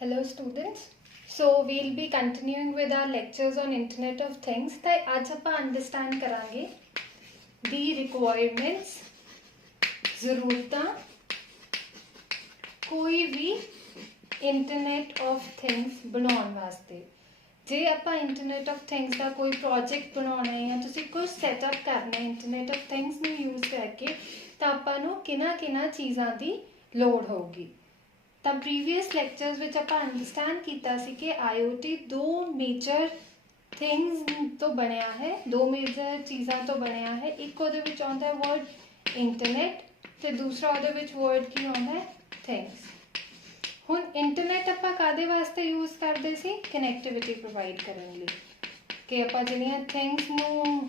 Hello students. So we'll be continuing with our lectures on Internet of Things. तो आज ਆਪਾਂ understand करांगे the requirements, ज़रूरतां कोई भी Internet of Things बनाउण वास्ते। जे ਆਪਾਂ Internet of Things ਦਾ ਕੋਈ project ਬਣਾਉਣਾ ਹੈ ਜਾਂ ਤੁਸੀਂ ਕੁਝ setup करना है Internet of Things ਨੂੰ use करके ਤਾਂ ਆਪਾਂ ਨੂੰ ਕਿਹਨਾਂ ਚੀਜ਼ਾਂ ਦੀ ਲੋੜ ਹੋਊਗੀ। ਤਾਂ ਪ੍ਰੀਵੀਅਸ ਲੈਕਚਰਸ ਵਿੱਚ ਆਪਾਂ ਅੰਡਰਸਟੈਂਡ ਕੀਤਾ ਸੀ ਕਿ IoT ਦੋ ਮੇਜਰ ਥਿੰਗਸ ਤੋਂ ਬਣਿਆ ਹੈ, ਦੋ ਮੇਜਰ ਚੀਜ਼ਾਂ ਤੋਂ ਬਣਿਆ ਹੈ। ਇੱਕ ਉਹਦੇ ਵਿੱਚ ਆਉਂਦਾ ਹੈ ਵਰਡ ਇੰਟਰਨੈਟ ਤੇ ਦੂਸਰਾ ਉਹਦੇ ਵਿੱਚ ਵਰਡ ਕੀ ਆਉਂਦਾ ਹੈ ਥਿੰਗਸ। ਹੁਣ ਇੰਟਰਨੈਟ ਆਪਾਂ ਕਾਹਦੇ ਵਾਸਤੇ ਯੂਜ਼ ਕਰਦੇ ਸੀ? ਕਨੈਕਟੀਵਿਟੀ ਪ੍ਰੋਵਾਈਡ ਕਰਨ ਲਈ, ਕਿ ਆਪਾਂ ਜਿਹੜੀਆਂ ਥਿੰਗਸ ਨੂੰ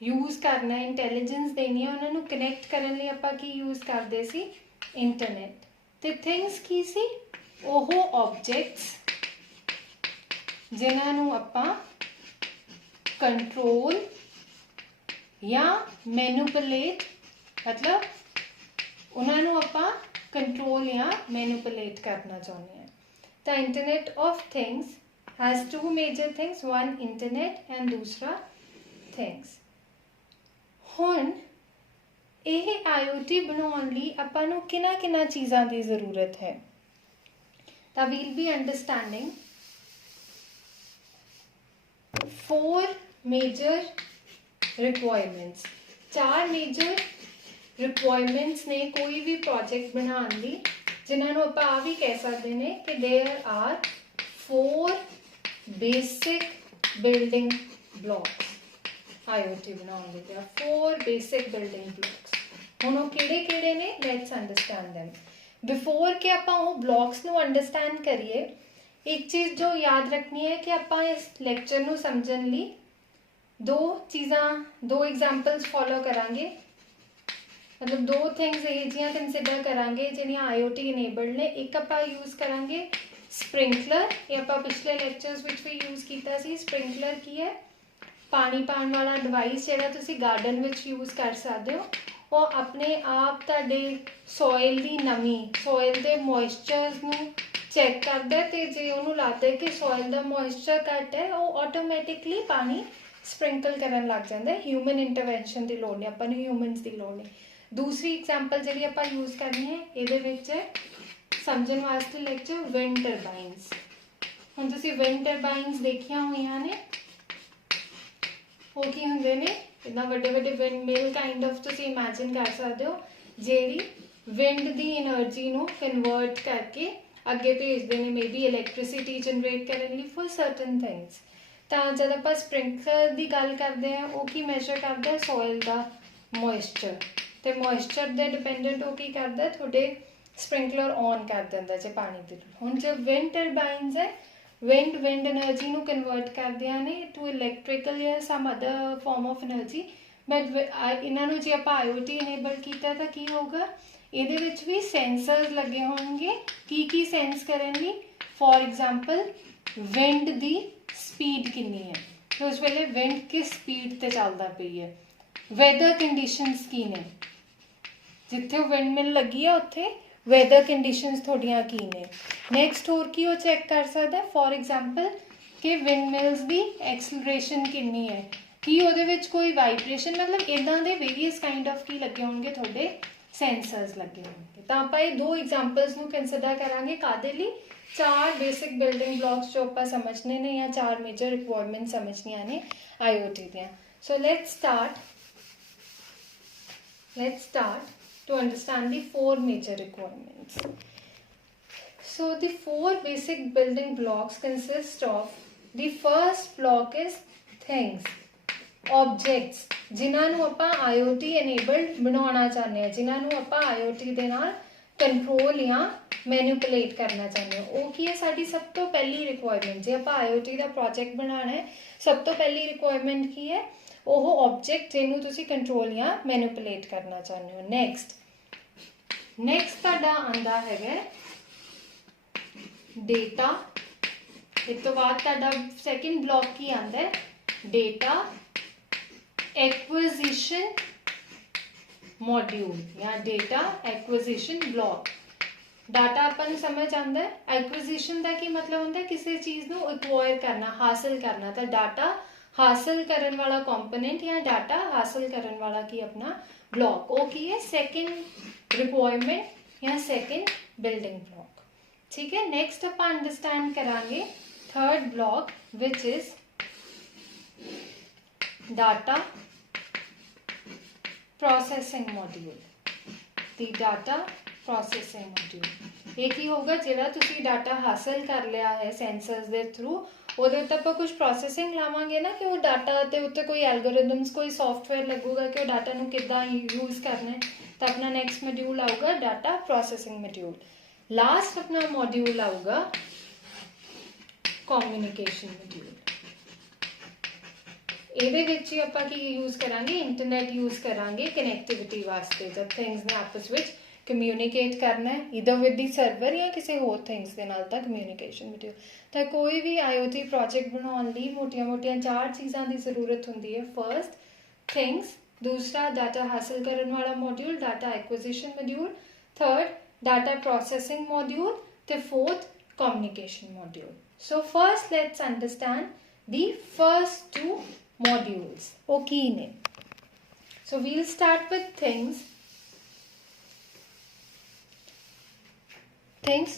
ਯੂਜ਼ ਕਰਨਾ, ਇੰਟੈਲੀਜੈਂਸ ਦੇਣੀ ਹੈ, ਉਹਨਾਂ ਨੂੰ ਕਨੈਕਟ ਕਰਨ ਲਈ ਆਪਾਂ ਕੀ ਯੂਜ਼ ਕਰਦੇ ਸੀ? ਇੰਟਰਨੈਟ। ਤੇ ਥਿੰਗਸ ਕੀ ਸੀ? ਉਹ ਆਬਜੈਕਟਸ ਜਿਨ੍ਹਾਂ ਨੂੰ ਆਪਾਂ ਕੰਟਰੋਲ ਜਾਂ ਮੈਨੂਪੂਲੇਟ, ਮਤਲਬ ਉਹਨਾਂ ਨੂੰ ਆਪਾਂ ਕੰਟਰੋਲ ਜਾਂ ਮੈਨੂਪੂਲੇਟ ਕਰਨਾ ਚਾਹੁੰਦੇ ਹਾਂ। ਤਾਂ internet of things has two major things, one internet and ਦੂਸਰਾ ਥਿੰਗਸ। ਹੁਣ ਇਹ IoT ਬਣਾਉਣ ਲਈ ਆਪਾਂ ਨੂੰ ਕਿਹਨਾਂ ਚੀਜ਼ਾਂ ਦੀ ਜ਼ਰੂਰਤ ਹੈ? ਤਾਂ we'll be understanding 4 major requirements. 4 major requirements ਨੇ ਕੋਈ ਵੀ ਪ੍ਰੋਜੈਕਟ ਬਣਾਉਣ ਲਈ, ਜਿਨ੍ਹਾਂ ਨੂੰ ਆਪਾਂ ਆ ਵੀ ਕਹਿ ਸਕਦੇ ਨੇ ਕਿ there are 4 basic building blocks. IoT ਬਣਾਉਣ ਦੇ ਤੇ 4 ਬੇਸਿਕ ਬਿਲਡਿੰਗ ਬਲੌਕਸ। ਹੁਣ ਉਹ ਕਿਹੜੇ ਨੇ? Let's understand them। ਬਿਫੋਰ ਕਿ ਆਪਾਂ ਉਹ ਬਲੌਕਸ ਨੂੰ ਅੰਡਰਸਟੈਂਡ ਕਰੀਏ, ਇੱਕ ਚੀਜ਼ ਜੋ ਯਾਦ ਰੱਖਣੀ ਹੈ ਕਿ ਆਪਾਂ ਇਸ ਲੈਕਚਰ ਨੂੰ ਸਮਝਣ ਲਈ ਦੋ ਐਗਜ਼ਾਮਪਲਸ ਫੋਲੋ ਕਰਾਂਗੇ। ਮਤਲਬ ਦੋ ਥਿੰਗਸ ਇਹ ਜਿਹੀਆਂ ਕੰਸੀਡਰ ਕਰਾਂਗੇ ਜਿਹੜੀਆਂ IoT ਇਨੇਬਲਡ ਨੇ। ਇੱਕ ਆਪਾਂ ਯੂਜ਼ ਕਰਾਂਗੇ ਸਪ੍ਰਿੰਕਲਰ, ਇਹ ਆਪਾਂ ਪਿਛਲੇ ਲੈਕਚਰਸ ਵਿੱਚ ਵੀ ਯੂਜ਼ ਕੀਤਾ ਸੀ। ਸਪ੍ਰਿੰਕਲਰ ਕੀ ਹੈ? ਪਾਣੀ ਪਾਉਣ ਵਾਲਾ ਡਿਵਾਈਸ ਜਿਹੜਾ ਤੁਸੀਂ ਗਾਰਡਨ ਵਿੱਚ ਯੂਜ਼ ਕਰ ਸਕਦੇ ਹੋ। ਉਹ ਆਪਣੇ ਆਪ ਤੁਹਾਡੇ ਸੋਇਲ ਦੀ ਨਮੀ, ਸੋਇਲ ਦੇ ਮੋਇਸਚਰਸ ਨੂੰ ਚੈੱਕ ਕਰਦਾ ਤੇ ਜੇ ਉਹਨੂੰ ਲੱਗਦਾ ਕਿ ਸੋਇਲ ਦਾ ਮੋਇਸਚਰ ਘੱਟ ਹੈ, ਉਹ ਆਟੋਮੈਟਿਕਲੀ ਪਾਣੀ ਸਪ੍ਰਿੰਕਲ ਕਰਨ ਲੱਗ ਜਾਂਦਾ ਹੈ। ਹਿਊਮਨ ਇੰਟਰਵੈਂਸ਼ਨ ਦੀ ਲੋੜ ਨਹੀਂ, ਆਪਾਂ ਨੂੰ ਹਿਊਮਨਸ ਦੀ ਲੋੜ ਨਹੀਂ। ਦੂਸਰੀ ਐਗਜ਼ਾਮਪਲ ਜਿਹੜੀ ਆਪਾਂ ਯੂਜ਼ ਕਰਨੀ ਹੈ ਇਹਦੇ ਵਿੱਚ ਸਮਝਣ ਵਾਸਤੇ ਲੈਕਚਰ ਵਿੰਡ ਟਰਬਾਈਨਸ। ਹੁਣ ਤੁਸੀਂ ਵਿੰਡ ਟਰਬਾਈਨਸ ਦੇਖੀਆਂ ਹੋਈਆਂ ਨੇ। ਉਹ ਕੀ ਹੁੰਦੇ ਨੇ? ਇੱਦਾਂ ਵੱਡੇ ਵਿੰਡ ਮਿਲ ਕਾਈਂਡ ਆਫ ਤੁਸੀਂ ਇਮੈਜਿਨ ਕਰ ਸਕਦੇ ਹੋ, ਜਿਹੜੀ ਵਿੰਡ ਦੀ એનર્ਜੀ ਨੂੰ ਕਨਵਰਟ ਕਰਕੇ ਅੱਗੇ ਭੇਜਦੇ ਨੇ, ਮੇਬੀ ਇਲੈਕਟ੍ਰਿਸਿਟੀ ਜਨਰੇਟ ਕਰਨ ਲਈ ਫॉर ਸਰਟਨ ਥਿੰਗਸ। ਤਾਂ ਜਦ ਆਪਾਂ ਸਪ੍ਰਿੰਕਲਰ ਦੀ ਗੱਲ ਕਰਦੇ ਹਾਂ, ਉਹ ਕੀ ਮੈਜਰ ਕਰਦਾ? ਸੋਇਲ ਦਾ ਮੋਇਸਚਰ। ਤੇ ਮੋਇਸਚਰ ਦੇ ਡਿਪੈਂਡੈਂਟ ਉਹ ਕੀ ਕਰਦਾ? ਤੁਹਾਡੇ ਸਪ੍ਰਿੰਕਲਰ ਔਨ ਕਰ ਦਿੰਦਾ ਜੇ ਪਾਣੀ ਦੀ। ਹੁਣ ਜੋ ਵਿੰਡ ਟਰਬਾਈਨਸ ਹੈ, ਵਿੰਡ એનર્ਜੀ ਨੂੰ ਕਨਵਰਟ ਕਰਦੀਆਂ ਨੇ ਟੂ ਇਲੈਕਟ੍ਰੀਕਲ ਜਾਂ ਸਮ other farm of energy. But ਇਹਨਾਂ ਨੂੰ ਜੇ ਆਪਾਂ IoT ਇਨੇਬਲ ਕੀਤਾ ਤਾਂ ਕੀ ਹੋਊਗਾ? ਇਹਦੇ ਵਿੱਚ ਵੀ ਸੈਂਸਰਸ ਲੱਗੇ ਹੋਣਗੇ। ਕੀ ਸੈਂਸ ਕਰਨ ਲਈ? For example wind the speed ਕਿੰਨੀ ਹੈ, ਤੇ ਉਸ ਵੇਲੇ ਵਿੰਡ ਕਿਸ ਸਪੀਡ ਤੇ ਚੱਲਦਾ ਪਈ ਹੈ। ਵੈਦਰ ਕੰਡੀਸ਼ਨਸ ਕੀ ਨੇ, ਜਿੱਥੇ ਵਿੰਡ ਮਿਲ ਲੱਗੀ ਆ ਉੱਥੇ ਵੈਦਰ ਕੰਡੀਸ਼ਨਸ ਤੁਹਾਡੀਆਂ ਕੀ ਨੇ। ਨੈਕਸਟ ਹੋਰ ਕੀ ਉਹ ਚੈੱਕ ਕਰ ਸਕਦਾ? ਫੋਰ ਐਗਜ਼ਾਮਪਲ ਕਿ ਵਿੰਡ ਮਿਲਸ ਦੀ ਐਕਸਲਰੇਸ਼ਨ ਕਿੰਨੀ ਹੈ, ਕੀ ਉਹਦੇ ਵਿੱਚ ਕੋਈ ਵਾਈਬ੍ਰੇਸ਼ਨ, ਮਤਲਬ ਇੱਦਾਂ ਦੇ ਵੇਰੀਅਸ ਕਾਈਂਡ ਆਫ ਕੀ ਲੱਗੇ ਹੋਣਗੇ? ਤੁਹਾਡੇ ਸੈਂਸਰਸ ਲੱਗੇ ਹੋਣਗੇ। ਤਾਂ ਆਪਾਂ ਇਹ ਦੋ ਐਗਜ਼ਾਮਪਲਸ ਨੂੰ ਕੰਸੀਡਰ ਕਰਾਂਗੇ ਕਾਹਦੇ ਲਈ? 4 ਬੇਸਿਕ ਬਿਲਡਿੰਗ ਬਲੌਕਸ ਜੋ ਆਪਾਂ ਸਮਝਣੇ ਨੇ ਜਾਂ 4 ਮੇਜਰ ਰਿਕੁਆਇਰਮੈਂਟ ਸਮਝਣੀਆਂ ਨੇ IoT ਦੀਆਂ। So let's start to understand the 4 major requirements. So the 4 basic building blocks consist of, the first block is things, objects, ਜਿਨ੍ਹਾਂ ਨੂੰ ਆਪਾਂ IoT enabled ਬਣਾਉਣਾ ਚਾਹੁੰਦੇ ਹਾਂ, ਜਿਨ੍ਹਾਂ ਨੂੰ ਆਪਾਂ IoT ਦੇ ਨਾਲ ਕੰਟਰੋਲ ਜਾਂ ਮੈਨੂਪੂਲੇਟ ਕਰਨਾ ਚਾਹੁੰਦੇ ਹਾਂ। ਉਹ ਕੀ ਹੈ? ਸਾਡੀ ਸਭ ਤੋਂ ਪਹਿਲੀ ਰਿਕੁਆਇਰਮੈਂਟ। ਜੇ ਆਪਾਂ IoT ਦਾ ਪ੍ਰੋਜੈਕਟ ਬਣਾਉਣਾ ਹੈ, ਸਭ ਤੋਂ ਪਹਿਲੀ ਰਿਕੁਆਇਰਮੈਂਟ ਕੀ ਹੈ? ਉਹ ਆਬਜੈਕਟ ਜਿਹਨੂੰ ਤੁਸੀਂ ਕੰਟਰੋਲ ਜਾਂ ਮੈਨੂਪੂਲੇਟ ਕਰਨਾ ਚਾਹੁੰਦੇ ਹੋ। ਨੈਕਸਟ ਤੁਹਾਡਾ ਆਉਂਦਾ ਹੈਗਾ ਡੇਟਾ। ਇਸ ਤੋਂ ਬਾਅਦ ਤੁਹਾਡਾ ਸੈਕਿੰਡ ਬਲੌਕ ਕੀ ਆਉਂਦਾ ਹੈ? ਡੇਟਾ ਐਕੁਇਜ਼ੀਸ਼ਨ ਮੋਡਿਊਲ ਜਾਂ ਡੇਟਾ ਐਕੁਇਜ਼ੀਸ਼ਨ ਬਲੌਕ। ਡਾਟਾ ਆਪਾਂ ਨੂੰ ਸਮਝ ਆਉਂਦਾ ਹੈ। ਐਕੁਇਜ਼ੀਸ਼ਨ ਦਾ ਕੀ ਮਤਲਬ ਹੁੰਦਾ ਹੈ? ਕਿਸੇ ਚੀਜ਼ ਨੂੰ ਐਕਵਾਇਰ ਕਰਨਾ, ਹਾਸਲ ਕਰਨਾ। ਤਾਂ ਡਾਟਾ ਹਾਸਲ ਕਰਨ ਵਾਲਾ ਕੰਪੋਨੈਂਟ ਜਾਂ ਡਾਟਾ ਹਾਸਲ ਕਰਨ ਵਾਲਾ ਕੀ ਆਪਣਾ ਬਲੌਕ, ਉਹ ਕੀ ਹੈ? ਸੈਕਿੰਡ ਰਿਕੁਆਇਰਮੈਂਟ ਜਾਂ ਸੈਕਿੰਡ ਬਿਲਡਿੰਗ ਬਲੌਕ। ਠੀਕ ਹੈ। ਨੈਕਸਟ ਆਪਾਂ ਅੰਡਰਸਟੈਂਡ ਕਰਾਂਗੇ third block which is data processing module. The data processing module ਇਹ ਕੀ ਹੋਊਗਾ? ਜਿਹੜਾ ਤੁਸੀਂ ਡਾਟਾ ਹਾਸਲ ਕਰ ਲਿਆ ਹੈ ਸੈਂਸਰਸ ਦੇ ਥਰੂ, ਉਹਦੇ ਉੱਤੇ ਆਪਾਂ ਕੁਝ ਪ੍ਰੋਸੈਸਿੰਗ ਲਾਵਾਂਗੇ ਨਾ, ਕਿ ਉਹ ਡਾਟਾ ਦੇ ਉੱਤੇ ਕੋਈ ਐਲਗੋਰਿਦਮਸ, ਕੋਈ ਸੌਫਟਵੇਅਰ ਲੱਗੂਗਾ ਕਿ ਉਹ ਡਾਟਾ ਨੂੰ ਕਿੱਦਾਂ ਯੂਜ਼ ਕਰਨਾ ਹੈ। ਤਾਂ ਆਪਣਾ ਨੈਕਸਟ ਮੋਡਿਊਲ ਆਊਗਾ ਡਾਟਾ ਪ੍ਰੋਸੈਸਿੰਗ ਮੋਡਿਊਲ। ਲਾਸਟ ਆਪਣਾ ਮੋਡਿਊਲ ਆਊਗਾ ਕਮਿਊਨੀਕੇਸ਼ਨ ਮੋਡਿਊਲ। ਇਹਦੇ ਵਿੱਚ ਹੀ ਆਪਾਂ ਕੀ ਯੂਜ਼ ਕਰਾਂਗੇ? ਇੰਟਰਨੈਟ ਯੂਜ਼ ਕਰਾਂਗੇ ਕਨੈਕਟੀਵਿਟੀ ਵਾਸਤੇ। ਜਦ ਥਿੰਗਸ ਨੇ ਆਪਸ ਵਿੱਚ ਕਮਿਊਨੀਕੇਟ ਕਰਨਾ ਹੈ ਈਦਰ ਵਿਦ ਦੀ ਸਰਵਰ ਜਾਂ ਕਿਸੇ ਹੋਰ ਥਿੰਗਸ ਦੇ ਨਾਲ, ਤਾਂ ਕਮਿਊਨੀਕੇਸ਼ਨ ਮੋਡਿਊਲ। ਤਾਂ ਕੋਈ ਵੀ IoT ਪ੍ਰੋਜੈਕਟ ਬਣਾਉਣ ਲਈ ਮੋਟੀਆਂ-ਮੋਟੀਆਂ 4 ਚੀਜ਼ਾਂ ਦੀ ਜ਼ਰੂਰਤ ਹੁੰਦੀ ਹੈ। ਫਰਸਟ ਥਿੰਗਸ, ਦੂਸਰਾ ਡਾਟਾ ਹਾਸਲ ਕਰਨ ਵਾਲਾ module data acquisition module, third data processing module, ਤੇ fourth communication module. So first let's understand the first 2 modules ਉਹ ਕੀ ਨੇ? So we'll start with things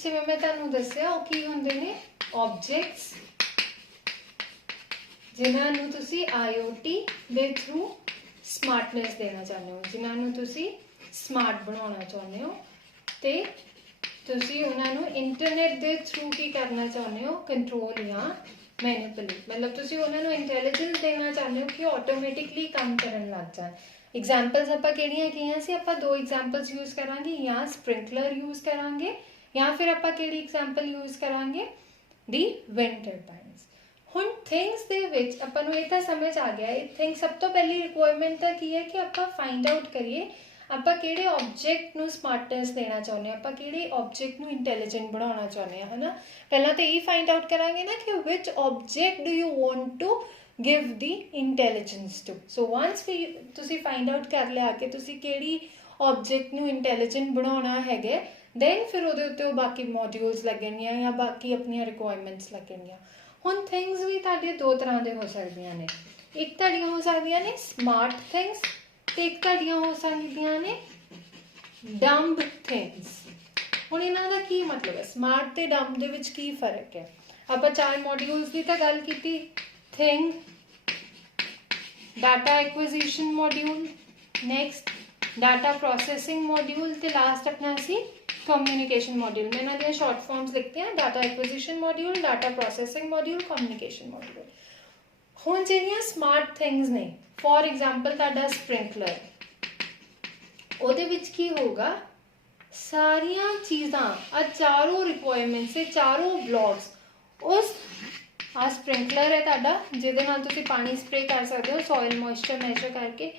ਜਿਵੇਂ ਮੈਂ ਤੁਹਾਨੂੰ ਦੱਸਿਆ ਉਹ ਕੀ ਹੁੰਦੇ ਨੇ? objects ਜਿਨ੍ਹਾਂ ਨੂੰ ਤੁਸੀਂ IoT ਦੇ ਥਰੂ ਸਮਾਰਟਨੈਸ ਦੇਣਾ ਚਾਹੁੰਦੇ ਹੋ, ਜਿਨ੍ਹਾਂ ਨੂੰ ਤੁਸੀਂ ਸਮਾਰਟ ਬਣਾਉਣਾ ਚਾਹੁੰਦੇ ਹੋ, ਤੇ ਤੁਸੀਂ ਉਹਨਾਂ ਨੂੰ ਇੰਟਰਨੈਟ ਦੇ ਥਰੂ ਕੀ ਕਰਨਾ ਚਾਹੁੰਦੇ ਹੋ? ਕੰਟਰੋਲ ਜਾਂ ਮੈਨੀਪੂਲੇਟ। ਮਤਲਬ ਤੁਸੀਂ ਉਹਨਾਂ ਨੂੰ ਇੰਟੈਲੀਜੈਂਸ ਦੇਣਾ ਚਾਹੁੰਦੇ ਹੋ ਕਿ ਉਹ ਆਟੋਮੈਟਿਕਲੀ ਕੰਮ ਕਰਨ ਲੱਗ ਜਾਣ। ਐਗਜ਼ਾਮਪਲਸ ਆਪਾਂ ਕਿਹੜੀਆਂ ਕੀਆਂ ਸੀ? ਆਪਾਂ 2 ਐਗਜ਼ਾਮਪਲਸ ਯੂਜ਼ ਕਰਾਂਗੇ, ਜਾਂ ਸਪ੍ਰਿੰਕਲਰ ਯੂਜ਼ ਕਰਾਂਗੇ ਜਾਂ ਫਿਰ ਆਪਾਂ ਕਿਹੜੀ ਐਗਜ਼ਾਮਪਲ ਯੂਜ਼ ਕਰਾਂਗੇ? ਦੀ ਵਿੰਡ ਟਰਬਾਈਨਸ। ਹੁਣ ਥਿੰਗਸ ਦੇ ਵਿੱਚ ਆਪਾਂ ਨੂੰ ਇਹ ਤਾਂ ਸਮਝ ਆ ਗਿਆ, ਇਹ ਥਿੰਗ ਸਭ ਤੋਂ ਪਹਿਲੀ ਰਿਕੁਆਇਰਮੈਂਟ ਤਾਂ ਕੀ ਹੈ ਕਿ ਆਪਾਂ ਫਾਈਂਡ ਆਊਟ ਕਰੀਏ ਆਪਾਂ ਕਿਹੜੇ ਆਬਜੈਕਟ ਨੂੰ ਸਮਾਰਟਨੈਸ ਦੇਣਾ ਚਾਹੁੰਦੇ ਹਾਂ, ਆਪਾਂ ਕਿਹੜੇ ਆਬਜੈਕਟ ਨੂੰ ਇੰਟੈਲੀਜੈਂਟ ਬਣਾਉਣਾ ਚਾਹੁੰਦੇ ਹਾਂ, ਹੈ ਨਾ। ਪਹਿਲਾਂ ਤਾਂ ਇਹ ਫਾਈਂਡ ਆਊਟ ਕਰਾਂਗੇ ਨਾ ਕਿ ਵਿਚ object do you want to give the intelligence to. So once we ਤੁਸੀਂ ਫਾਈਂਡ ਆਊਟ ਕਰ ਲਿਆ ਕਿ ਤੁਸੀਂ ਕਿਹੜੀ ਆਬਜੈਕਟ ਨੂੰ ਇੰਟੈਲੀਜੈਂਟ ਬਣਾਉਣਾ ਹੈਗਾ, ਦੈਨ ਫਿਰ ਉਹਦੇ ਉੱਤੇ ਉਹ ਬਾਕੀ ਮੋਡਿਊਲਸ ਲੱਗਣਗੀਆਂ ਜਾਂ ਬਾਕੀ ਆਪਣੀਆਂ ਰਿਕੁਆਇਰਮੈਂਟਸ ਲੱਗਣਗੀਆਂ। ਹੁਣ ਥਿੰਗਸ ਵੀ ਤੁਹਾਡੇ 2 ਤਰ੍ਹਾਂ ਦੇ ਹੋ ਸਕਦੀਆਂ ਨੇ। ਇੱਕ ਤੁਹਾਡੀਆਂ ਹੋ ਸਕਦੀਆਂ ਨੇ ਸਮਾਰਟ ਥਿੰਗਸ, ਤੇ ਇੱਕ ਤੁਹਾਡੀਆਂ ਹੋ ਸਕਦੀਆਂ ਨੇ ਡੰਬ ਥਿੰਗਸ। ਹੁਣ ਇਹਨਾਂ ਦਾ ਕੀ ਮਤਲਬ ਹੈ? ਸਮਾਰਟ ਤੇ ਡੰਬ ਦੇ ਵਿੱਚ ਕੀ ਫਰਕ ਹੈ? ਆਪਾਂ 4 ਮੋਡਿਊਲਸ ਦੀ ਤਾਂ ਗੱਲ ਕੀਤੀ। Thing, data acquisition module, next data processing module, ਤੇ ਲਾਸਟ ਆਪਣਾ ਸੀ ਕਮਿਊਨੀਕੇਸ਼ਨ ਮੋਡਿਊਲ। ਮੈਂ ਇਹਨਾਂ ਦੀਆਂ ਸ਼ਾਰਟ ਫਾਰਮਸ ਲਿਖਤੀਆਂ, data acquisition module, data processing module, communication module. ਹੁਣ ਜਿਹੜੀਆਂ ਸਮਾਰਟ ਥਿੰਗਸ ਨੇ, ਫੋਰ ਐਗਜ਼ਾਮਪਲ ਤੁਹਾਡਾ ਸਪ੍ਰਿੰਕਲਰ, ਉਹਦੇ ਵਿੱਚ ਕੀ ਹੋਊਗਾ? ਸਾਰੀਆਂ ਚੀਜ਼ਾਂ, ਆ ਚਾਰੋਂ ਰਿਕੁਆਇਰਮੈਂਟਸ, ਇਹ ਚਾਰੋਂ ਬਲੌਕਸ ਉਸ ਆ ਸਪ੍ਰਿੰਕਲਰ ਹੈ ਤੁਹਾਡਾ, ਜਿਹਦੇ ਨਾਲ ਤੁਸੀਂ ਪਾਣੀ ਸਪਰੇ ਕਰ ਸਕਦੇ ਹੋ ਸੋਇਲ ਮੋਇਸਚਰ ਮੈਜਰ ਕਰਕੇ।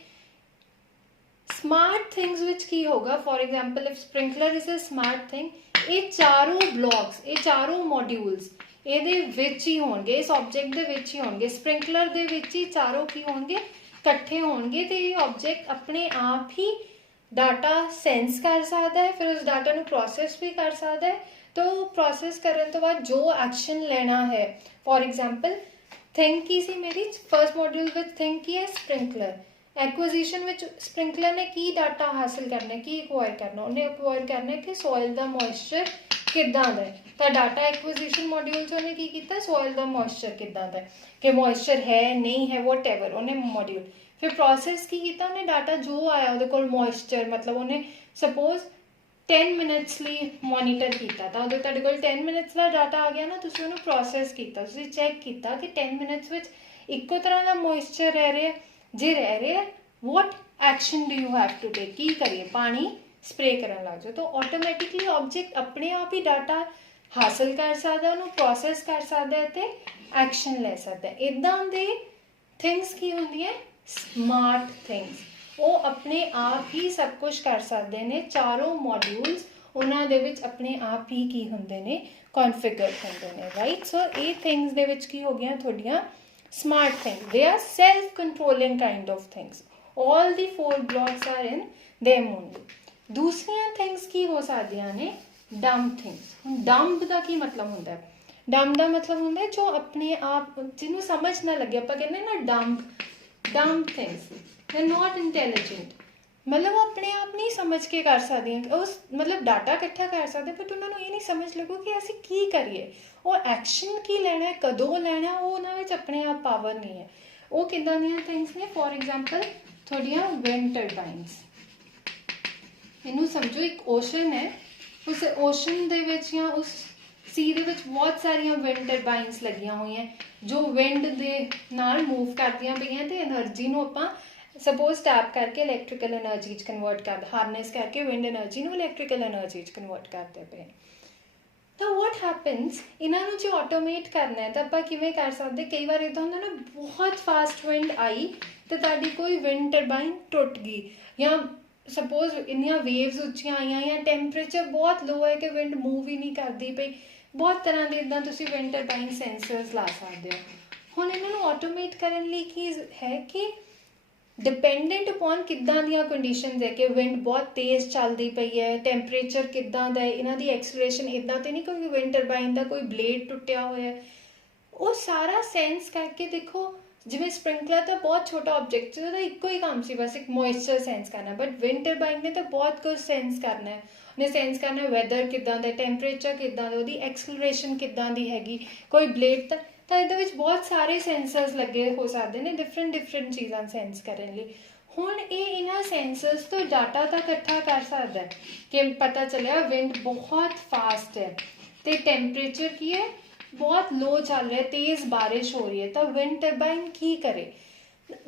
ਸਮਾਰਟ ਥਿੰਗਸ ਵਿੱਚ ਕੀ ਹੋਗਾ? For example if sprinkler is a smart thing, ਇਹ ਚਾਰੋਂ ਬਲੌਕਸ, ਇਹ ਚਾਰੋਂ ਮੋਡਿਊਲਸ ਇਹਦੇ ਵਿੱਚ ਹੀ ਹੋਣਗੇ, ਇਸ ਆਬਜੈਕਟ ਦੇ ਵਿੱਚ ਹੀ ਹੋਣਗੇ। ਸਪ੍ਰਿੰਕਲਰ ਦੇ ਵਿੱਚ ਹੀ ਚਾਰੋਂ ਕੀ ਹੋਣਗੇ? ਇਕੱਠੇ ਹੋਣਗੇ, ਤੇ ਇਹ ਆਬਜੈਕਟ ਆਪਣੇ ਆਪ ਹੀ ਡਾਟਾ ਸੈਂਸ ਕਰ ਸਕਦਾ ਹੈ, ਫਿਰ ਉਸ ਡਾਟਾ ਨੂੰ ਪ੍ਰੋਸੈਸ ਵੀ ਕਰ ਸਕਦਾ ਹੈ। ਤਾਂ ਪ੍ਰੋਸੈਸ ਕਰਨ ਤੋਂ ਬਾਅਦ ਜੋ ਐਕਸ਼ਨ ਲੈਣਾ ਹੈ, ਫੋਰ ਐਗਜ਼ਾਮਪਲ ਥਿੰਗ ਕੀ ਸੀ ਮੇਰੀ ਫਰਸਟ ਮੋਡਿਊਲ ਵਿੱਚ? ਥਿੰਗ ਕੀ ਹੈ? ਸਪ੍ਰਿੰਕਲਰ। ਐਕੁਇਜ਼ੀਸ਼ਨ ਵਿੱਚ ਸਪ੍ਰਿੰਕਲਰ ਨੇ ਕੀ ਡਾਟਾ ਹਾਸਲ ਕਰਨਾ, ਕੀ ਐਕਵਾਇਰ ਕਰਨਾ? ਉਹਨੇ ਐਕਵਾਇਰ ਕਰਨਾ ਕਿ ਸੋਇਲ ਦਾ ਮੋਇਸਚਰ ਕਿੱਦਾਂ ਦਾ ਹੈ। ਤਾਂ ਡਾਟਾ ਐਕੁਇਜ਼ੀਸ਼ਨ ਮੋਡਿਊਲ 'ਚ ਉਹਨੇ ਕੀ ਕੀਤਾ? ਸੋਇਲ ਦਾ ਮੋਇਸਚਰ ਕਿੱਦਾਂ ਦਾ ਹੈ, ਕਿ ਮੋਇਸਚਰ ਹੈ ਨਹੀਂ ਹੈ, ਵਟ ਐਵਰ ਉਹਨੇ ਮੋਡਿਊਲ। ਫਿਰ ਪ੍ਰੋਸੈਸ ਕੀ ਕੀਤਾ ਉਹਨੇ? ਡਾਟਾ ਜੋ ਆਇਆ ਉਹਦੇ ਕੋਲ ਮੋਇਸਚਰ, ਮਤਲਬ ਉਹਨੇ ਸਪੋਜ਼ 10 ਮਿੰਟਸ ਲਈ ਮੋਨੀਟਰ ਕੀਤਾ, ਤਾਂ ਉਹਦੇ ਤੁਹਾਡੇ ਕੋਲ 10 ਮਿੰਟਸ ਦਾ ਡਾਟਾ ਆ ਗਿਆ ਨਾ, ਤੁਸੀਂ ਉਹਨੂੰ ਪ੍ਰੋਸੈਸ ਕੀਤਾ, ਤੁਸੀਂ ਚੈੱਕ ਕੀਤਾ ਕਿ 10 ਮਿੰਟਸ ਵਿੱਚ ਇੱਕੋ ਤਰ੍ਹਾਂ ਦਾ ਮੋਇਸਚਰ ਰਹਿ ਰਿਹਾ। ਜੇ ਰਹਿ ਰਿਹਾ, what action do you have to take? ਕੀ ਕਰੀਏ? ਪਾਣੀ ਸਪਰੇ ਕਰਨ ਲੱਗ ਜਾਓ। ਤਾਂ ਆਟੋਮੈਟਿਕਲੀ ਆਬਜੈਕਟ ਆਪਣੇ ਆਪ ਹੀ ਡਾਟਾ ਹਾਸਲ ਕਰ ਸਕਦਾ, ਉਹਨੂੰ ਪ੍ਰੋਸੈਸ ਕਰ ਸਕਦਾ ਹੈ ਤੇ ਐਕਸ਼ਨ ਲੈ ਸਕਦਾ। ਇੱਦਾਂ ਦੇ ਥਿੰਗਸ ਕੀ ਹੁੰਦੀਆਂ? Smart things. ਉਹ ਆਪਣੇ ਆਪ ਹੀ ਸਭ ਕੁਝ ਕਰ ਸਕਦੇ ਨੇ। ਚਾਰੋਂ ਮੋਡਿਊਲਸ ਉਹਨਾਂ ਦੇ ਵਿੱਚ ਆਪਣੇ ਆਪ ਹੀ ਕੀ ਹੁੰਦੇ ਨੇ? ਕਨਫਿਗਰ ਹੁੰਦੇ ਨੇ, ਰਾਈਟ। ਸੋ ਇਹ ਥਿੰਗਸ ਦੇ ਵਿੱਚ ਕੀ ਹੋ ਗਈਆਂ ਤੁਹਾਡੀਆਂ? smart things. They are self-controlling kind of things. All the 4 blocks are in them only. ਦੂਸਰੀਆਂ things ਕੀ ਹੋ ਸਕਦੀਆਂ ਨੇ? Dumb things. ਹੁਣ ਡੰਬ ਦਾ ਕੀ ਮਤਲਬ ਹੁੰਦਾ ਹੈ? ਡੰਬ ਦਾ ਮਤਲਬ ਹੁੰਦਾ ਹੈ ਜੋ ਆਪਣੇ ਆਪ, ਜਿਹਨੂੰ ਸਮਝ ਨਾ ਲੱਗੇ। ਆਪਾਂ ਕਹਿੰਦੇ ਨਾ ਡੰਬ ਥਿੰਗਸ, ਦੇ ਨੋਟ ਇੰਟੈਲੀਜੈਂਟ, ਮਤਲਬ ਉਹ ਆਪਣੇ ਆਪ ਨਹੀਂ ਸਮਝ ਕੇ ਕਰ ਸਕਦੀਆਂ, ਉਸ ਮਤਲਬ ਡਾਟਾ ਇਕੱਠਾ ਕਰ ਸਕਦੇ, ਬਟ ਉਹਨਾਂ ਨੂੰ ਇਹ ਨਹੀਂ ਸਮਝ ਲੱਗੂ ਕਿ ਅਸੀਂ ਕੀ ਕਰੀਏ, ਉਹ ਐਕਸ਼ਨ ਕੀ ਲੈਣਾ, ਕਦੋਂ ਲੈਣਾ, ਉਹ ਉਹਨਾਂ ਵਿੱਚ ਆਪਣੇ ਆਪ ਪਾਵਰ ਨਹੀਂ ਹੈ। ਉਹ ਕਿੱਦਾਂ ਦੀਆਂ ਥਿੰਗਸ ਨੇ? ਫੋਰ ਐਗਜ਼ਾਮਪਲ ਤੁਹਾਡੀਆਂ ਵਿੰਡ ਟਰਬਾਈਨਸ। ਇਹਨੂੰ ਸਮਝੋ ਇੱਕ ਓਸ਼ਨ ਹੈ, ਉਸ ਓਸ਼ਨ ਦੇ ਵਿੱਚ ਜਾਂ ਉਸ ਸੀ ਦੇ ਵਿੱਚ ਬਹੁਤ ਸਾਰੀਆਂ ਵਿੰਡ ਟਰਬਾਈਨਸ ਲੱਗੀਆਂ ਹੋਈਆਂ ਜੋ ਵਿੰਡ ਦੇ ਨਾਲ ਮੂਵ ਕਰਦੀਆਂ ਪਈਆਂ ਤੇ એનર્ਜੀ ਨੂੰ ਆਪਾਂ ਸਪੋਜ਼ ਟੈਪ ਕਰਕੇ ਇਲੈਕਟ੍ਰੀਕਲ એનર્ਜੀ 'ਚ ਕਨਵਰਟ ਕਰਦੇ, ਹਾਰਨੈਸ ਕਰਕੇ ਵਿੰਡ એનર્ਜੀ ਨੂੰ ਇਲੈਕਟ੍ਰੀਕਲ એનર્ਜੀ 'ਚ ਕਨਵਰਟ ਕਰਦੇ ਪਏ। ਤਾਂ ਵਾਟ ਹੈਪਨਸ, ਇਹਨਾਂ ਨੂੰ ਜੇ ਆਟੋਮੇਟ ਕਰਨਾ ਹੈ ਤਾਂ ਆਪਾਂ ਕਿਵੇਂ ਕਰ ਸਕਦੇ? ਕਈ ਵਾਰ ਇੱਦਾਂ ਹੁੰਦਾ ਨਾ, ਬਹੁਤ ਫਾਸਟ ਵਿੰਡ ਆਈ ਤੇ ਤੁਹਾਡੀ ਕੋਈ ਵਿੰਡ ਟਰਬਾਈਨ ਟੁੱਟ ਗਈ, ਜਾਂ ਸਪੋਜ਼ ਇੰਨੀਆਂ ਵੇਵਸ ਉੱਚੀਆਂ ਆਈਆਂ ਜਾਂ ਟੈਂਪਰੇਚਰ ਬਹੁਤ ਲੋ ਹੈ ਕਿ ਵਿੰਡ ਮੂਵ ਹੀ ਨਹੀਂ ਕਰਦੀ ਪਈ। ਬਹੁਤ ਤਰ੍ਹਾਂ ਦੇ ਇੱਦਾਂ ਤੁਸੀਂ ਵਿੰਡ ਟਰਬਾਈਨ ਸੈਂਸਰਸ ਲਾ ਸਕਦੇ ਹੋ। ਹੁਣ ਇਹਨਾਂ ਨੂੰ ਆਟੋਮੇਟ ਕਰਨ ਲਈ ਕੀ ਹੈ ਕਿ ਡਿਪੈਂਡੈਂਟ ਅਪੋਨ ਕਿੱਦਾਂ ਦੀਆਂ ਕੰਡੀਸ਼ਨਸ ਹੈ ਕਿ ਵਿੰਡ ਬਹੁਤ ਤੇਜ਼ ਚੱਲਦੀ ਪਈ ਹੈ, ਟੈਂਪਰੇਚਰ ਕਿੱਦਾਂ ਦਾ ਹੈ, ਇਹਨਾਂ ਦੀ ਐਕਸਲਰੇਸ਼ਨ ਇੱਦਾਂ ਤਾਂ ਨਹੀਂ ਕੋਈ ਵਿੰਡ ਟਰਬਾਈਨ ਦਾ ਕੋਈ ਬਲੇਡ ਟੁੱਟਿਆ ਹੋਇਆ, ਉਹ ਸਾਰਾ ਸੈਂਸ ਕਰਕੇ ਦੇਖੋ। ਜਿਵੇਂ ਸਪ੍ਰਿੰਕਲਰ ਤਾਂ ਬਹੁਤ ਛੋਟਾ ਆਬਜੈਕਟ ਸੀ, ਉਹਦਾ ਇੱਕੋ ਹੀ ਕੰਮ ਸੀ ਬਸ ਇੱਕ ਮੋਇਸਚਰ ਸੈਂਸ ਕਰਨਾ, ਬਟ ਵਿੰਡ ਟਰਬਾਈਨ ਨੇ ਤਾਂ ਬਹੁਤ ਕੁਝ ਸੈਂਸ ਕਰਨਾ ਹੈ। ਉਹਨੇ ਸੈਂਸ ਕਰਨਾ ਵੈਦਰ ਕਿੱਦਾਂ ਦਾ, ਟੈਂਪਰੇਚਰ ਕਿੱਦਾਂ ਦਾ, ਉਹਦੀ ਐਕਸਲਰੇਸ਼ਨ ਕਿੱਦਾਂ ਦੀ ਹੈਗੀ, ਕੋਈ ਬਲੇਡ ਤਾਂ ਇਹਦੇ ਵਿੱਚ ਬਹੁਤ ਸਾਰੇ ਸੈਂਸਰਸ ਲੱਗੇ ਹੋ ਸਕਦੇ ਨੇ ਡਿਫਰੈਂਟ ਚੀਜ਼ਾਂ ਸੈਂਸ ਕਰਨ ਲਈ। ਹੁਣ ਇਹ ਇਹਨਾਂ ਸੈਂਸਰਸ ਤੋਂ ਡਾਟਾ ਤਾਂ ਇਕੱਠਾ ਕਰ ਸਕਦਾ ਹੈ ਕਿ ਪਤਾ ਚੱਲਿਆ ਵਿੰਡ ਬਹੁਤ ਫਾਸਟ ਹੈ ਤੇ ਟੈਂਪਰੇਚਰ ਕੀ ਹੈ, ਬਹੁਤ ਲੋ ਚੱਲ ਰਿਹਾ, ਤੇਜ਼ ਬਾਰਿਸ਼ ਹੋ ਰਹੀ ਹੈ। ਤਾਂ ਵਿੰਡ ਟਰਬਾਈਨ ਕੀ ਕਰੇ?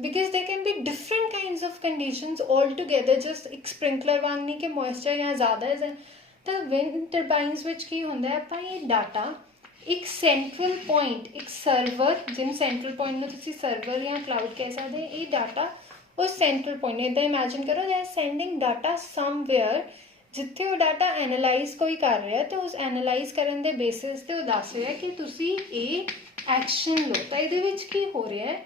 because there can be different kinds of conditions altogether, just ਇੱਕ ਸਪ੍ਰਿੰਕਲਰ ਵਾਂਗ ਨਹੀਂ ਕਿ ਮੋਇਸਚਰ ਜਾਂ ਜ਼ਿਆਦਾ ਹੈ। ਤਾਂ ਵਿੰਡ ਟਰਬਾਈਨਸ ਵਿੱਚ ਕੀ ਹੁੰਦਾ ਹੈ, ਆਪਾਂ ਇਹ ਡਾਟਾ ਇੱਕ ਸੈਂਟਰਲ ਪੁਆਇੰਟ, ਇੱਕ ਸਰਵਰ, ਜਿਹਨੂੰ ਸੈਂਟਰਲ ਪੁਆਇੰਟ ਨੂੰ ਤੁਸੀਂ ਸਰਵਰ ਜਾਂ ਕਲਾਊਡ ਕਹਿ ਸਕਦੇ, ਇਹ ਡਾਟਾ ਉਸ ਸੈਂਟਰਲ ਪੁਆਇੰਟ, ਇੱਦਾਂ ਇਮੈਜਿਨ ਕਰੋ they are sending data somewhere, ਜਿੱਥੇ ਉਹ ਡਾਟਾ ਐਨਾਲਾਈਜ਼ ਕੋਈ ਕਰ ਰਿਹਾ ਤੇ ਉਸ ਐਨਾਲਾਈਜ਼ ਕਰਨ ਦੇ ਬੇਸਿਸ 'ਤੇ ਉਹ ਦੱਸ ਰਿਹਾ ਕਿ ਤੁਸੀਂ ਇਹ ਐਕਸ਼ਨ ਲਓ। ਤਾਂ ਇਹਦੇ ਵਿੱਚ ਕੀ ਹੋ ਰਿਹਾ ਹੈ,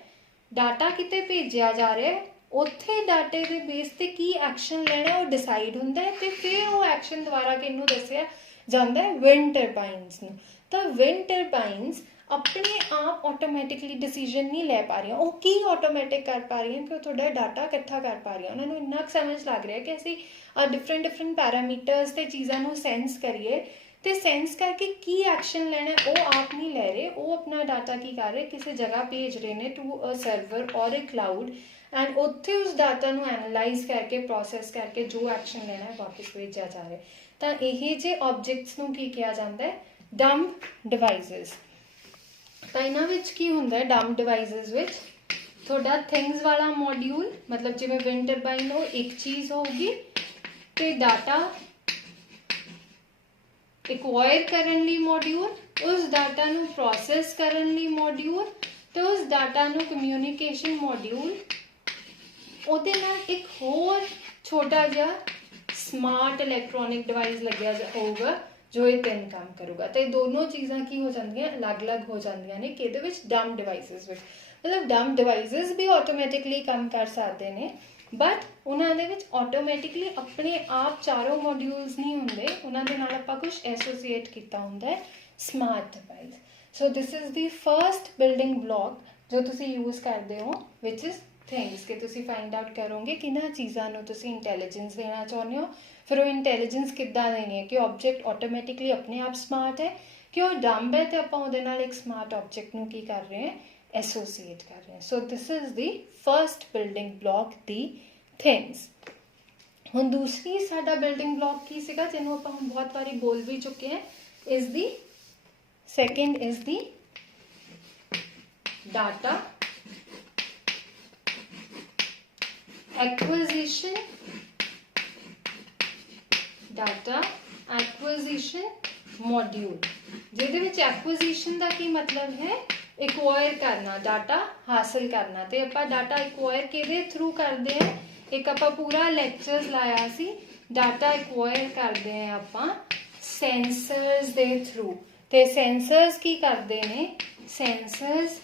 ਡਾਟਾ ਕਿਤੇ ਭੇਜਿਆ ਜਾ ਰਿਹਾ, ਉੱਥੇ ਡਾਟੇ ਦੇ ਬੇਸ 'ਤੇ ਕੀ ਐਕਸ਼ਨ ਲੈਣਾ ਉਹ ਡਿਸਾਈਡ ਹੁੰਦਾ ਹੈ ਤੇ ਫਿਰ ਉਹ ਐਕਸ਼ਨ ਦੁਆਰਾ ਕਿਹਨੂੰ ਦੱਸਿਆ ਜਾਂਦਾ ਹੈ, ਵਿੰਡ ਟਰਬਾਈਨਸ ਨੂੰ। ਤਾਂ ਵਿੰਡ ਟਰਬਾਈਨਸ ਆਪਣੇ ਆਪ ਆਟੋਮੈਟਿਕਲੀ ਡਿਸੀਜਨ ਨਹੀਂ ਲੈ ਪਾ ਰਹੀਆਂ। ਉਹ ਕੀ ਆਟੋਮੈਟਿਕ ਕਰ ਪਾ ਰਹੀਆਂ ਕਿ ਉਹ ਤੁਹਾਡਾ ਡਾਟਾ ਇਕੱਠਾ ਕਰ ਪਾ ਰਹੀਆਂ। ਉਹਨਾਂ ਨੂੰ ਇੰਨਾ ਕੁ ਸਮਝ ਲੱਗ ਰਿਹਾ ਕਿ ਅਸੀਂ ਡਿਫਰੈਂਟ ਪੈਰਾਮੀਟਰਸ ਤੇ ਚੀਜ਼ਾਂ ਨੂੰ ਸੈਂਸ ਕਰੀਏ ਤੇ ਸੈਂਸ ਕਰਕੇ ਕੀ ਐਕਸ਼ਨ ਲੈਣਾ ਉਹ ਆਪ ਨਹੀਂ ਲੈ ਰਹੇ, ਉਹ ਆਪਣਾ ਡਾਟਾ ਕੀ ਕਰ ਰਹੇ, ਕਿਸੇ ਜਗ੍ਹਾ ਭੇਜ ਰਹੇ ਨੇ ਟੂ ਅ ਸਰਵਰ ਔਰ ਅ ਕਲਾਊਡ, ਐਂਡ ਉੱਥੇ ਉਸ ਡਾਟਾ ਨੂੰ ਐਨਾਲਾਈਜ਼ ਕਰਕੇ ਪ੍ਰੋਸੈਸ ਕਰਕੇ ਜੋ ਐਕਸ਼ਨ ਲੈਣਾ ਹੈ ਵਾਪਸ ਭੇਜਿਆ ਜਾ ਰਿਹਾ। ਤਾਂ ਇਹ ਜਿਹੇ ਆਬਜੈਕਟਸ ਨੂੰ ਕੀ ਕਿਹਾ ਜਾਂਦਾ ਹੈ, ਡੰਬ ਡਿਵਾਈਸਿਸ। ਤਾਂ ਇਹਨਾਂ ਵਿੱਚ ਕੀ ਹੁੰਦਾ ਹੈ, ਡੰਬ ਡਿਵਾਈਸਿਸ ਵਿੱਚ ਤੁਹਾਡਾ ਥਿੰਗਸ ਵਾਲਾ ਮੋਡਿਊਲ, ਮਤਲਬ ਜਿਵੇਂ ਵਿੰਡ ਟਰਬਾਈਨ ਉਹ ਇੱਕ ਚੀਜ਼ ਹੋਊਗੀ ਤੇ ਡਾਟਾ ਐਕਵਾਇਰ ਕਰਨ ਲਈ ਮੋਡਿਊਲ, ਉਸ ਡਾਟਾ ਨੂੰ ਪ੍ਰੋਸੈਸ ਕਰਨ ਲਈ ਮੋਡਿਊਲ ਤੇ ਉਸ ਡਾਟਾ ਨੂੰ ਕਮਿਊਨੀਕੇਸ਼ਨ ਮੋਡਿਊਲ, ਉਹਦੇ ਨਾਲ ਇੱਕ ਹੋਰ ਛੋਟਾ ਜਿਹਾ ਸਮਾਰਟ ਇਲੈਕਟ੍ਰੋਨਿਕ ਡਿਵਾਈਸ ਲੱਗਿਆ ਹੋਊਗਾ ਜੋ ਇਹ ਤਿੰਨ ਕੰਮ ਕਰੂਗਾ। ਤੇ ਦੋਨੋਂ ਚੀਜ਼ਾਂ ਕੀ ਹੋ ਜਾਂਦੀਆਂ, ਅਲੱਗ-ਅਲੱਗ ਹੋ ਜਾਂਦੀਆਂ ਨੇ ਕਿ ਇਹਦੇ ਵਿੱਚ ਡੰਬ ਡਿਵਾਈਸਿਸ ਵਿੱਚ। ਮਤਲਬ ਡੰਬ ਡਿਵਾਈਸਿਸ ਵੀ ਆਟੋਮੈਟਿਕਲੀ ਕੰਮ ਕਰ ਸਕਦੇ ਨੇ, ਬਟ ਉਹਨਾਂ ਦੇ ਵਿੱਚ ਆਟੋਮੈਟਿਕਲੀ ਆਪਣੇ ਆਪ ਚਾਰੋਂ ਮੋਡਿਊਲਸ ਨਹੀਂ ਹੁੰਦੇ, ਉਹਨਾਂ ਦੇ ਨਾਲ ਆਪਾਂ ਕੁਝ ਐਸੋਸੀਏਟ ਕੀਤਾ ਹੁੰਦਾ ਹੈ, smart device. So this is the first building block ਜੋ ਤੁਸੀਂ ਯੂਜ਼ ਕਰਦੇ ਹੋ, ਵਿਚ ਇਜ਼ ਥਿੰਗਸ, ਕਿ ਤੁਸੀਂ ਫਾਈਂਡ ਆਊਟ ਕਰੋਗੇ ਕਿਹਨਾਂ ਚੀਜ਼ਾਂ ਨੂੰ ਤੁਸੀਂ ਇੰਟੈਲੀਜੈਂਸ ਦੇਣਾ ਚਾਹੁੰਦੇ ਹੋ। ਫਿਰ ਉਹ ਇੰਟੈਲੀਜੈਂਸ ਕਿੱਦਾਂ ਦੇਣੀ ਹੈ ਕਿ ਆਬਜੈਕਟ ਆਟੋਮੈਟਿਕਲੀ ਆਪਣੇ ਆਪ ਸਮਾਰਟ ਹੈ, ਕਿ ਉਹ ਡੰਬ ਹੈ ਤੇ ਆਪਾਂ ਉਹਦੇ ਨਾਲ ਇੱਕ ਸਮਾਰਟ ਆਬਜੈਕਟ ਨੂੰ ਕੀ ਕਰ ਰਹੇ ਹਾਂ, ਐਸੋਸੀਏਟ ਕਰ ਰਹੇ ਹਾਂ। So this is the first building block, the things. ਹੁਣ ਦੂਸਰੀ ਸਾਡਾ ਬਿਲਡਿੰਗ ਬਲੌਕ ਕੀ ਸੀਗਾ, ਜਿਹਨੂੰ ਆਪਾਂ ਹੁਣ ਬਹੁਤ ਵਾਰੀ ਬੋਲ ਵੀ ਚੁੱਕੇ ਹਾਂ, is the second is the data acquisition, data acquisition module, ਜਿਹਦੇ ਵਿੱਚ acquisition ਦਾ ਕੀ ਮਤਲਬ ਹੈ, acquire ਕਰਨਾ, ਡਾਟਾ ਹਾਸਲ ਕਰਨਾ। ਤੇ ਆਪਾਂ ਡਾਟਾ acquire ਕਿਹਦੇ ਥਰੂ ਕਰਦੇ ਹਾਂ, ਇੱਕ ਆਪਾਂ ਪੂਰਾ ਲੈਕਚਰਸ ਲਾਇਆ ਸੀ, ਡਾਟਾ acquire ਕਰਦੇ ਹਾਂ ਆਪਾਂ ਸੈਂਸਰਸ ਦੇ ਥਰੂ। ਤੇ ਸੈਂਸਰਸ ਕੀ ਕਰਦੇ ਨੇ, ਸੈਂਸਰਸ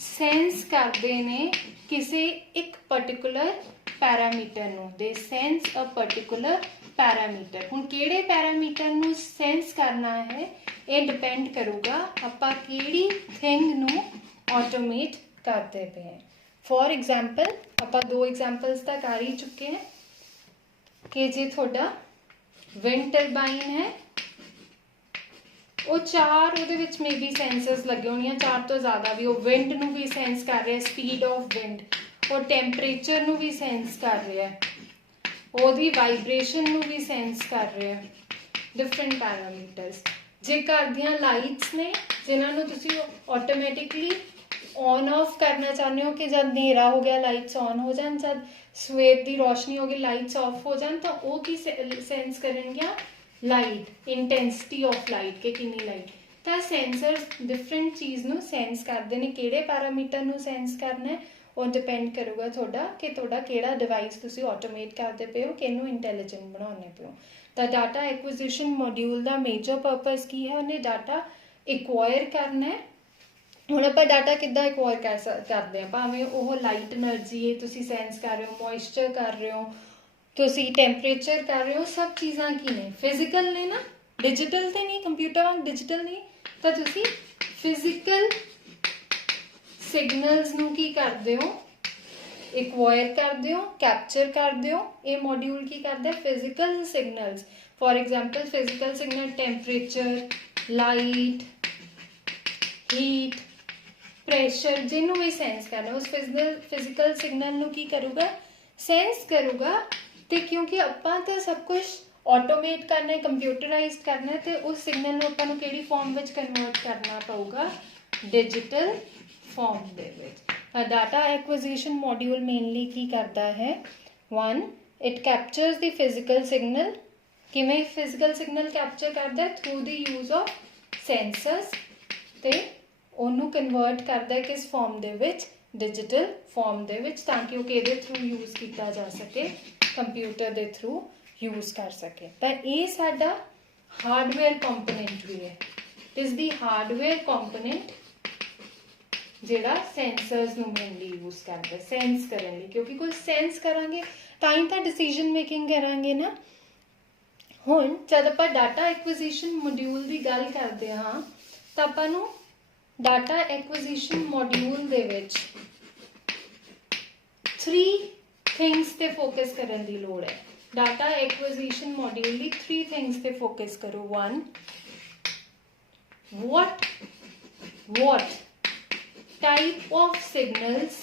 ਸੈਂਸ ਕਰਦੇ ਨੇ ਕਿਸੇ ਇੱਕ ਪਾਰਟਿਕੂਲਰ ਪੈਰਾਮੀਟਰ ਨੂੰ, ਦੇ ਸੈਂਸ ਅ ਪਾਰਟਿਕੂਲਰ ਪੈਰਾਮੀਟਰ। ਹੁਣ ਕਿਹੜੇ ਪੈਰਾਮੀਟਰ ਨੂੰ ਸੈਂਸ ਕਰਨਾ ਹੈ ਇਹ ਡਿਪੈਂਡ ਕਰੂਗਾ ਆਪਾਂ ਕਿਹੜੀ ਥਿੰਗ ਨੂੰ ਆਟੋਮੇਟ ਕਰਦੇ ਪਏ ਹਾਂ। ਫੋਰ ਐਗਜ਼ਾਮਪਲ ਆਪਾਂ 2 ਐਗਜ਼ਾਮਪਲਸ ਤਾਂ ਕਰ ਹੀ ਚੁੱਕੇ ਹਾਂ ਕਿ ਜੇ ਤੁਹਾਡਾ ਵਿੰਡ ਟਰਬਾਈਨ ਹੈ ਉਹ 4 ਉਹਦੇ ਵਿੱਚ ਮੇਬੀ ਸੈਂਸਰਸ ਲੱਗੇ ਹੋਣੀਆਂ, 4 ਤੋਂ ਜ਼ਿਆਦਾ ਵੀ। ਉਹ ਵਿੰਡ ਨੂੰ ਵੀ ਸੈਂਸ ਕਰ ਰਿਹਾ, ਸਪੀਡ ਆਫ ਵਿੰਡ, ਉਹ ਟੈਂਪਰੇਚਰ ਨੂੰ ਵੀ ਸੈਂਸ ਕਰ ਰਿਹਾ, ਉਹਦੀ ਵਾਈਬ੍ਰੇਸ਼ਨ ਨੂੰ ਵੀ ਸੈਂਸ ਕਰ ਰਿਹਾ, ਡਿਫਰੈਂਟ ਪੈਰਾਮੀਟਰਸ। ਜੇ ਘਰ ਦੀਆਂ ਲਾਈਟਸ ਨੇ ਜਿਨ੍ਹਾਂ ਨੂੰ ਤੁਸੀਂ ਆਟੋਮੈਟਿਕਲੀ ਔਨ ਆਫ ਕਰਨਾ ਚਾਹੁੰਦੇ ਹੋ ਕਿ ਜਦ ਹਨੇਰਾ ਹੋ ਗਿਆ ਲਾਈਟਸ ਔਨ ਹੋ ਜਾਣ, ਜਦ ਸਵੇਰ ਦੀ ਰੋਸ਼ਨੀ ਹੋ ਗਈ ਲਾਈਟਸ ਆਫ ਹੋ ਜਾਣ, ਤਾਂ ਉਹ ਕੀ ਸੈਂਸ ਕਰਨਗੀਆਂ? ਲਾਈਟ, ਇੰਟੈਂਸਿਟੀ ਆਫ ਲਾਈਟ, ਕਿ ਕਿੰਨੀ ਲਾਈਟ। ਤਾਂ ਸੈਂਸਰਸ ਡਿਫਰੈਂਟ ਚੀਜ਼ ਨੂੰ ਸੈਂਸ ਕਰਦੇ ਨੇ। ਕਿਹੜੇ ਪੈਰਾਮੀਟਰ ਨੂੰ ਸੈਂਸ ਕਰਨਾ ਉਹ ਡਿਪੈਂਡ ਕਰੂਗਾ ਤੁਹਾਡਾ ਕਿ ਤੁਹਾਡਾ ਕਿਹੜਾ ਡਿਵਾਈਸ ਤੁਸੀਂ ਆਟੋਮੇਟ ਕਰਦੇ ਪਏ ਹੋ, ਕਿਹਨੂੰ ਇੰਟੈਲੀਜੈਂਟ ਬਣਾਉਂਦੇ ਪਏ ਹੋ। ਤਾਂ ਡਾਟਾ ਐਕੁਇਜ਼ੀਸ਼ਨ ਮੋਡਿਊਲ ਦਾ ਮੇਜਰ ਪਰਪਸ ਕੀ ਹੈ? ਉਹਨੇ ਡਾਟਾ ਐਕਵਾਇਰ ਕਰਨਾ ਹੈ। ਹੁਣ ਆਪਾਂ ਡਾਟਾ ਕਿੱਦਾਂ ਐਕਵਾਇਰ ਕਰਦੇ ਹਾਂ? ਭਾਵੇਂ ਉਹ ਲਾਈਟ એનર્ਜੀ ਤੁਸੀਂ ਸੈਂਸ ਕਰ ਰਹੇ ਹੋ, ਮੋਇਸਚਰ ਕਰ ਰਹੇ ਹੋ, ਤੁਸੀਂ ਟੈਂਪਰੇਚਰ ਕਰ ਰਹੇ ਹੋ, ਸਭ ਚੀਜ਼ਾਂ ਕੀ ਨੇ? ਫਿਜ਼ੀਕਲ ਨੇ ਨਾ, ਡਿਜੀਟਲ ਤੇ ਨਹੀਂ, ਕੰਪਿਊਟਰ ਵਾਂਗ ਡਿਜੀਟਲ ਨਹੀਂ। ਤਾਂ ਤੁਸੀਂ ਫਿਜ਼ੀਕਲ ਸਿਗਨਲਸ ਨੂੰ ਕੀ ਕਰਦੇ ਹੋ? ਐਕਵਾਇਰ ਕਰਦੇ ਹੋ, ਕੈਪਚਰ ਕਰਦੇ ਹੋ। ਇਹ ਮੋਡਿਊਲ ਕੀ ਕਰਦਾ? Physical signals. For example physical signal temperature, light, heat, pressure, ਜਿਹਨੂੰ ਵੀ ਸੈਂਸ ਕਰਨਾ ਉਸ ਫਿਜ਼ੀਕਲ ਸਿਗਨਲ ਨੂੰ ਕੀ ਕਰੂਗਾ? ਸੈਂਸ ਕਰੂਗਾ। ਤੇ ਕਿਉਂਕਿ ਆਪਾਂ ਤਾਂ ਸਭ ਕੁਝ ਆਟੋਮੇਟ ਕਰਨਾ ਹੈ, ਕੰਪਿਊਟਰਾਈਜ਼ਡ ਕਰਨਾ ਹੈ, ਤੇ ਉਸ ਸਿਗਨਲ ਨੂੰ ਆਪਾਂ ਨੂੰ ਕਿਹੜੀ ਫਾਰਮ ਵਿੱਚ ਕਨਵਰਟ ਕਰਨਾ ਪਊਗਾ? ਡਿਜੀਟਲ ਫਾਰਮ ਦੇ ਵਿੱਚ। ਤਾਂ ਡਾਟਾ ਐਕੁਇਜ਼ੀਸ਼ਨ ਮੋਡਿਊਲ ਮੇਨਲੀ ਕੀ ਕਰਦਾ ਹੈ? 1, ਇਟ ਕੈਪਚਰਸ ਦੀ ਫਿਜ਼ੀਕਲ ਸਿਗਨਲ। ਕਿਵੇਂ ਫਿਜ਼ੀਕਲ ਸਿਗਨਲ ਕੈਪਚਰ ਕਰਦਾ? Through the use of sensors, ਤੇ ਉਹਨੂੰ ਕਨਵਰਟ ਕਰਦਾ ਕਿਸ ਫਾਰਮ ਦੇ ਵਿੱਚ? ਡਿਜੀਟਲ ਫਾਰਮ ਦੇ ਵਿੱਚ, ਤਾਂ ਕਿ ਉਹ ਕਿਹਦੇ ਥਰੂ ਯੂਜ਼ ਕੀਤਾ ਜਾ ਸਕੇ? ਕੰਪਿਊਟਰ ਦੇ ਥਰੂ ਯੂਜ਼ ਕਰ ਸਕੇ। ਤਾਂ ਇਹ ਸਾਡਾ ਹਾਰਡਵੇਅਰ ਕੰਪੋਨੈਂਟ ਵੀ ਹੈ। It is the hardware component ਜਿਹੜਾ ਸੈਂਸਰਸ ਨੂੰ ਮੇਨਲੀ ਯੂਜ਼ ਕਰਦਾ ਸੈਂਸ ਕਰਨ ਲਈ, ਕਿਉਂਕਿ ਕੁਝ ਸੈਂਸ ਕਰਾਂਗੇ ਤਾਂ ਹੀ ਤਾਂ ਡਿਸੀਜਨ ਮੇਕਿੰਗ ਕਰਾਂਗੇ ਨਾ। ਹੁਣ ਜਦ ਆਪਾਂ ਡਾਟਾ ਐਕੁਇਜ਼ੀਸ਼ਨ ਮੋਡਿਊਲ ਦੀ ਗੱਲ ਕਰਦੇ ਹਾਂ ਤਾਂ ਆਪਾਂ ਨੂੰ ਡਾਟਾ ਐਕੁਇਜ਼ੀਸ਼ਨ ਮੋਡਿਊਲ ਦੇ ਵਿੱਚ 3 ਥਿੰਗਸ ਤੇ ਫੋਕਸ ਕਰਨ ਦੀ ਲੋੜ ਹੈ। ਡਾਟਾ ਐਕੁਇਜ਼ੀਸ਼ਨ ਮੋਡਿਊਲ ਦੀ 3 ਥਿੰਗਸ ਤੇ ਫੋਕਸ ਕਰੋ। 1, what type of signals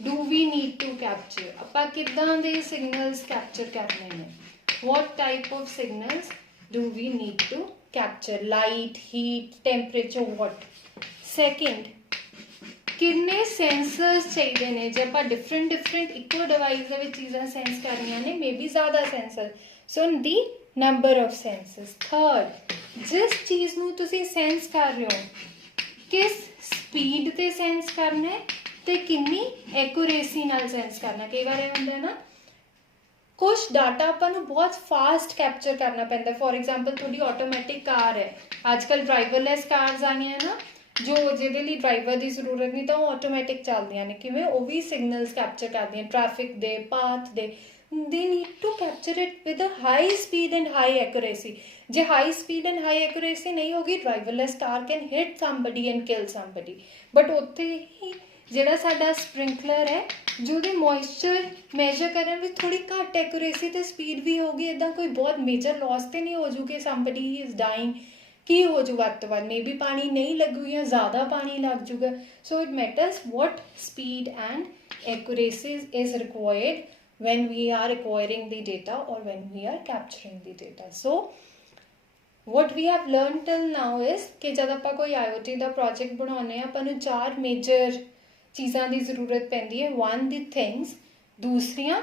do we need to capture? ਆਪਾਂ ਕਿੱਦਾਂ ਦੇ ਸਿਗਨਲਸ ਕੈਪਚਰ ਕਰਨੇ ਨੇ? what type of signals do we need to capture? light, heat, temperature, what? second, ਕਿੰਨੇ ਸੈਂਸਰਸ ਚਾਹੀਦੇ ਨੇ? ਜੇ ਆਪਾਂ ਡਿਫਰੈਂਟ ਇੱਕੋ ਡਿਵਾਈਸ ਦੇ ਵਿੱਚ ਚੀਜ਼ਾਂ ਸੈਂਸ ਕਰਨੀਆਂ ਨੇ, ਮੇਬੀ ਜ਼ਿਆਦਾ sensor, so the number of sensors. Third, ਜਿਸ ਚੀਜ਼ ਨੂੰ ਤੁਸੀਂ ਸੈਂਸ ਕਰ ਰਹੇ ਹੋ ਕਿਸ ਸਪੀਡ ਤੇ ਸੈਂਸ ਕਰਨਾ ਹੈ ਤੇ ਕਿੰਨੀ ਐਕੂਰੇਸੀ ਨਾਲ ਸੈਂਸ ਕਰਨਾ। ਕਈ ਵਾਰ ਇਹ ਹੁੰਦਾ ਨਾ ਕੁਝ ਡਾਟਾ ਆਪਾਂ ਨੂੰ ਬਹੁਤ ਫਾਸਟ ਕੈਪਚਰ ਕਰਨਾ ਪੈਂਦਾ। ਫੋਰ ਐਗਜ਼ਾਮਪਲ ਤੁਹਾਡੀ ਆਟੋਮੈਟਿਕ ਕਾਰ ਹੈ, ਅੱਜ ਕੱਲ੍ਹ ਡਰਾਈਵਰਲੈਸ ਕਾਰਸ ਆਈਆਂ ਨਾ, ਜਿਹਦੇ ਲਈ ਡਰਾਈਵਰ ਦੀ ਜ਼ਰੂਰਤ ਨਹੀਂ, ਤਾਂ ਉਹ ਆਟੋਮੈਟਿਕ ਚੱਲਦੀਆਂ ਨੇ। ਕਿਵੇਂ? ਉਹ ਵੀ ਸਿਗਨਲਸ ਕੈਪਚਰ ਕਰਦੀਆਂ ਟ੍ਰੈਫਿਕ ਦੇ, ਪਾਥ ਦੇ। they need to capture it with a high speed and high accuracy. ਜੇ high speed and high accuracy ਨਹੀਂ ਹੋਗੀ, driverless car can hit somebody and kill somebody. but ਉੱਥੇ ਹੀ ਜਿਹੜਾ ਸਾਡਾ ਸਪ੍ਰਿੰਕਲਰ ਹੈ ਜਿਹਦੇ ਮੋਇਸਚਰ ਮੈਜਰ ਕਰਨ ਵਿੱਚ ਥੋੜੀ ਘੱਟ ਐਕੂਰੇਸੀ ਤੇ ਸਪੀਡ ਵੀ ਹੋਗੀ, ਇੱਦਾਂ ਕੋਈ ਬਹੁਤ ਮੇਜਰ ਲੋਸ ਤੇ ਨਹੀਂ ਹੋ ਜੂਗੀ, somebody is dying, ਕੀ ਹੋ ਜੂ ਵੱਧ ਤੋਂ ਵੱਧ? ਮੇਬੀ ਪਾਣੀ ਨਹੀਂ ਲੱਗੂ ਜਾਂ ਜ਼ਿਆਦਾ ਪਾਣੀ ਲੱਗ ਜੂਗਾ। So it matters what speed and accuracy is required when we are acquiring the data or when we are capturing the data. So what we have learned till now is ਕਿ ਜਦ ਆਪਾਂ ਕੋਈ IoT ਦਾ project ਬਣਾਉਂਦੇ ਹਾਂ ਆਪਾਂ ਨੂੰ 4 major ਚੀਜ਼ਾਂ ਦੀ ਜ਼ਰੂਰਤ ਪੈਂਦੀ ਹੈ। 1, the things, ਦੂਸਰੀਆਂ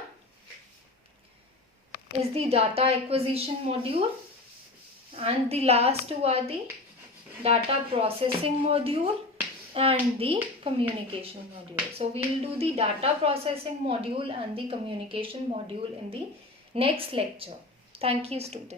is the data acquisition module, and the last 2 are the data processing module and the communication module. So we'll do the data processing module and the communication module in the next lecture. Thank you, students.